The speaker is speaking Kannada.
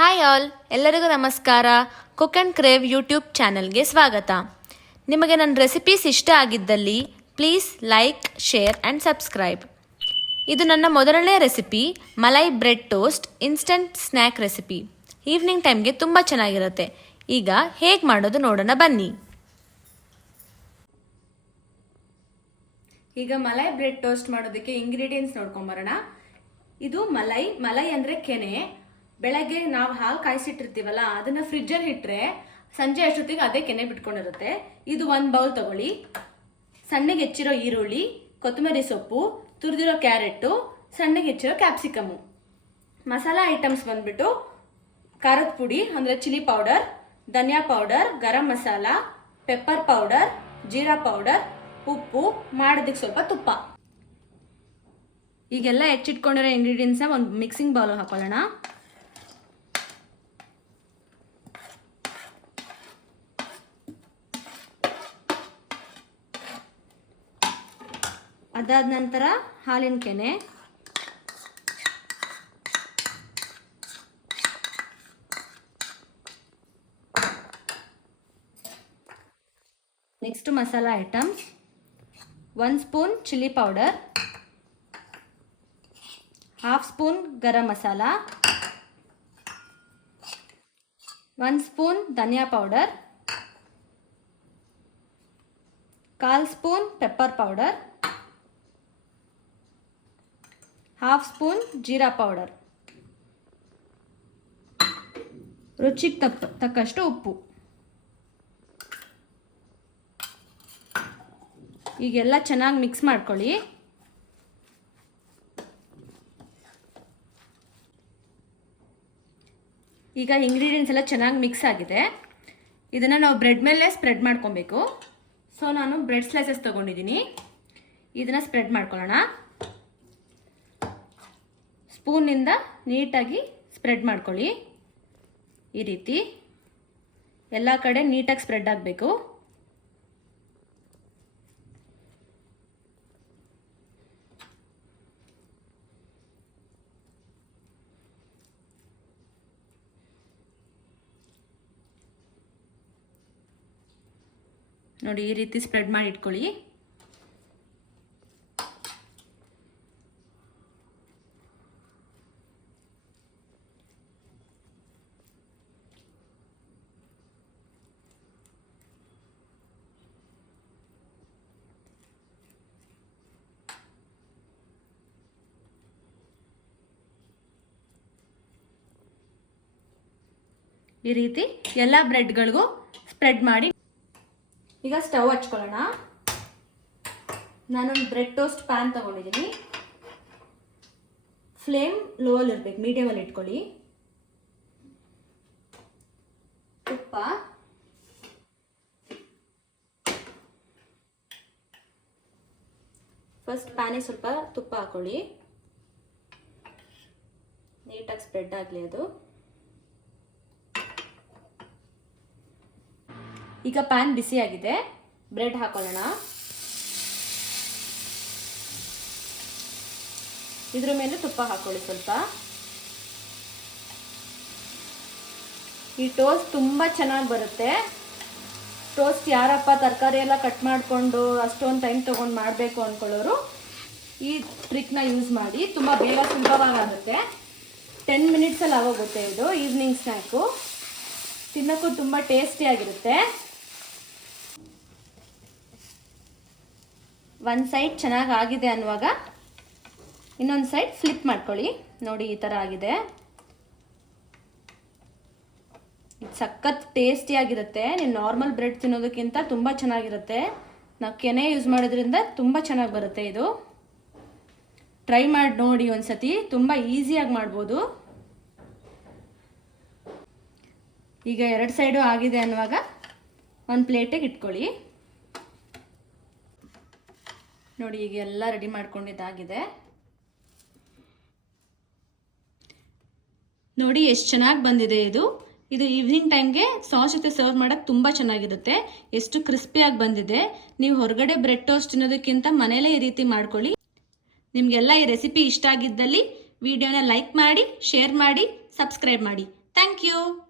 ಹಾಯ್ ಆಲ್, ಎಲ್ಲರಿಗೂ ನಮಸ್ಕಾರ. ಕುಕ್ ಆ್ಯಂಡ್ ಕ್ರೇವ್ ಯೂಟ್ಯೂಬ್ ಚಾನಲ್ಗೆ ಸ್ವಾಗತ. ನಿಮಗೆ ನನ್ನ ರೆಸಿಪೀಸ್ ಇಷ್ಟ ಆಗಿದ್ದಲ್ಲಿ please like, share and subscribe. ಇದು ನನ್ನ ಮೊದಲನೇ recipe, malai bread toast instant snack recipe. Evening ಟೈಮ್ಗೆ ತುಂಬ ಚೆನ್ನಾಗಿರುತ್ತೆ. ಈಗ ಹೇಗೆ ಮಾಡೋದು ನೋಡೋಣ ಬನ್ನಿ. ಈಗ ಮಲೈ ಬ್ರೆಡ್ ಟೋಸ್ಟ್ ಮಾಡೋದಕ್ಕೆ ಇಂಗ್ರೀಡಿಯೆಂಟ್ಸ್ ನೋಡ್ಕೊಂಬರೋಣ. ಇದು ಮಲೈ ಅಂದರೆ ಕೆನೆ. ಬೆಳಗ್ಗೆ ನಾವು ಹಾಲು ಕಾಯಿಸಿಟ್ಟಿರ್ತೀವಲ್ಲ, ಅದನ್ನು ಫ್ರಿಜ್ಜಲ್ಲಿ ಇಟ್ಟರೆ ಸಂಜೆ ಅಷ್ಟೊತ್ತಿಗೆ ಅದೇ ಕೆನೆ ಬಿಟ್ಕೊಂಡಿರುತ್ತೆ. ಇದು 1 ಬೌಲ್ ತಗೊಳ್ಳಿ. ಸಣ್ಣಗೆ ಹೆಚ್ಚಿರೋ ಈರುಳ್ಳಿ, ಕೊತ್ತಂಬರಿ ಸೊಪ್ಪು, ತುರಿದಿರೋ ಕ್ಯಾರೆಟು, ಸಣ್ಣಗೆ ಹೆಚ್ಚಿರೋ ಕ್ಯಾಪ್ಸಿಕಮ್ಮು. ಮಸಾಲ ಐಟಮ್ಸ್ ಬಂದ್ಬಿಟ್ಟು ಖಾರದ ಪುಡಿ ಅಂದರೆ chilli powder, dhania powder, garam masala, pepper powder, jeera powder, ಉಪ್ಪು, ಮಾಡೋದಕ್ಕೆ ಸ್ವಲ್ಪ ತುಪ್ಪ. ಈಗೆಲ್ಲ ಹೆಚ್ಚಿಟ್ಕೊಂಡಿರೋ ಇಂಗ್ರೀಡಿಯೆಂಟ್ಸ್ನ ಒಂದು ಮಿಕ್ಸಿಂಗ್ ಬೌಲ್ ಹಾಕೊಳ್ಳೋಣ. ಅದಾದ ನಂತರ ಹಾಲಿನ ಕೆನೆ, next masala items, 1 spoon chilli powder, 1/2 spoon garam masala, 1 spoon dhania powder, 1/4 spoon pepper powder, 1/2 spoon jeera powder, ರುಚಿಗೆ ತಕ್ಕಷ್ಟು ಉಪ್ಪು. ಈಗೆಲ್ಲ ಚೆನ್ನಾಗಿ ಮಿಕ್ಸ್ ಮಾಡ್ಕೊಳ್ಳಿ. ಈಗ ಇಂಗ್ರೀಡಿಯೆಂಟ್ಸ್ ಎಲ್ಲ ಚೆನ್ನಾಗಿ ಮಿಕ್ಸ್ ಆಗಿದೆ. ಇದನ್ನು ನಾವು ಬ್ರೆಡ್ ಮೇಲೆ ಸ್ಪ್ರೆಡ್ ಮಾಡ್ಕೊಬೇಕು. ಸೊ ನಾನು ಬ್ರೆಡ್ ಸ್ಲೈಸಸ್ ತೊಗೊಂಡಿದ್ದೀನಿ. ಇದನ್ನು ಸ್ಪ್ರೆಡ್ ಮಾಡ್ಕೊಳ್ಳೋಣ. ಸ್ಪೂನಿಂದ ನೀಟಾಗಿ ಸ್ಪ್ರೆಡ್ ಮಾಡ್ಕೊಳ್ಳಿ. ಈ ರೀತಿ ಎಲ್ಲ ಕಡೆ ನೀಟಾಗಿ ಸ್ಪ್ರೆಡ್ ಆಗಬೇಕು. ನೋಡಿ, ಈ ರೀತಿ ಸ್ಪ್ರೆಡ್ ಮಾಡಿ ಇಟ್ಕೊಳ್ಳಿ. ಈ ರೀತಿ ಎಲ್ಲ ಬ್ರೆಡ್ಗಳಿಗೂ ಸ್ಪ್ರೆಡ್ ಮಾಡಿ. ಈಗ ಸ್ಟವ್ ಹಚ್ಕೊಳ್ಳೋಣ. ನಾನೊಂದು ಬ್ರೆಡ್ ಟೋಸ್ಟ್ ಪ್ಯಾನ್ ತಗೊಂಡಿದ್ದೀನಿ. ಫ್ಲೇಮ್ ಲೋವಲ್ಲಿ ಇರಬೇಕು, ಮೀಡಿಯಮಲ್ಲಿ ಇಟ್ಕೊಳ್ಳಿ. ತುಪ್ಪ, ಫಸ್ಟ್ ಪ್ಯಾನಿಗೆ ಸ್ವಲ್ಪ ತುಪ್ಪ ಹಾಕೊಳ್ಳಿ. ನೀಟಾಗಿ ಸ್ಪ್ರೆಡ್ ಆಗಲಿ ಅದು. ಈಗ ಪ್ಯಾನ್ ಬಿಸಿಯಾಗಿದೆ. ಬ್ರೆಡ್ ಹಾಕೊಳ್ಳೋಣ. ಇದ್ರ ಮೇಲೆ ತುಪ್ಪ ಹಾಕೊಳ್ಳಿ ಸ್ವಲ್ಪ. ಈ ಟೋಸ್ಟ್ ತುಂಬ ಚೆನ್ನಾಗಿ ಬರುತ್ತೆ. ಟೋಸ್ಟ್ ಯಾರಪ್ಪ ತರಕಾರಿ ಎಲ್ಲ ಕಟ್ ಮಾಡಿಕೊಂಡು ಅಷ್ಟೊಂದು ಟೈಮ್ ತೊಗೊಂಡು ಮಾಡಬೇಕು ಅಂದ್ಕೊಳ್ಳೋರು ಈ ಟ್ರಿಕ್ನ ಯೂಸ್ ಮಾಡಿ. ತುಂಬ ಬೇಗ ಸುಲಭವಾಗುತ್ತೆ. 10 ಮಿನಿಟ್ಸಲ್ಲಿ ಆಗೋಗುತ್ತೆ. ಇದು ಈವ್ನಿಂಗ್ ಸ್ನ್ಯಾಕು. ತಿನ್ನೋಕ್ಕೂ ತುಂಬ ಟೇಸ್ಟಿಯಾಗಿರುತ್ತೆ. ಒಂದು ಸೈಡ್ ಚೆನ್ನಾಗಿ ಆಗಿದೆ ಅನ್ನುವಾಗ ಇನ್ನೊಂದು ಸೈಡ್ ಫ್ಲಿಪ್ ಮಾಡ್ಕೊಳ್ಳಿ. ನೋಡಿ, ಈ ಥರ ಆಗಿದೆ. ಇದು ಸಖತ್ ಟೇಸ್ಟಿಯಾಗಿರುತ್ತೆ. ನೀವು ನಾರ್ಮಲ್ ಬ್ರೆಡ್ ತಿನ್ನೋದಕ್ಕಿಂತ ತುಂಬ ಚೆನ್ನಾಗಿರುತ್ತೆ. ನಾವು ಕೆನೆ ಯೂಸ್ ಮಾಡೋದ್ರಿಂದ ತುಂಬ ಚೆನ್ನಾಗಿ ಬರುತ್ತೆ. ಇದು ಟ್ರೈ ಮಾಡಿ ನೋಡಿ ಒಂದ್ಸತಿ. ತುಂಬ ಈಸಿಯಾಗಿ ಮಾಡ್ಬೋದು. ಈಗ 2 ಸೈಡು ಆಗಿದೆ ಅನ್ನುವಾಗ ಒಂದು ಪ್ಲೇಟಿಗೆ ಇಟ್ಕೊಳ್ಳಿ. ನೋಡಿ, ಈಗ ಎಲ್ಲ ರೆಡಿ ಮಾಡ್ಕೊಂಡಿದ್ದಾಗಿದೆ. ನೋಡಿ ಎಷ್ಟು ಚೆನ್ನಾಗಿ ಬಂದಿದೆ ಇದು. ಈವ್ನಿಂಗ್ ಟೈಮ್ಗೆ ಸಾಸ್ ಜೊತೆ ಸರ್ವ್ ಮಾಡೋಕ್ಕೆ ತುಂಬ ಚೆನ್ನಾಗಿರುತ್ತೆ. ಎಷ್ಟು ಕ್ರಿಸ್ಪಿಯಾಗಿ ಬಂದಿದೆ. ನೀವು ಹೊರಗಡೆ ಬ್ರೆಡ್ ಟೋಸ್ಟ್ ತಿನ್ನೋದಕ್ಕಿಂತ ಮನೇಲೇ ಈ ರೀತಿ ಮಾಡ್ಕೊಳ್ಳಿ. ನಿಮಗೆಲ್ಲ ಈ ರೆಸಿಪಿ ಇಷ್ಟ ಆಗಿದ್ದಲ್ಲಿ ವಿಡಿಯೋನ ಲೈಕ್ ಮಾಡಿ, ಶೇರ್ ಮಾಡಿ, ಸಬ್ಸ್ಕ್ರೈಬ್ ಮಾಡಿ. Thank you. Thank you.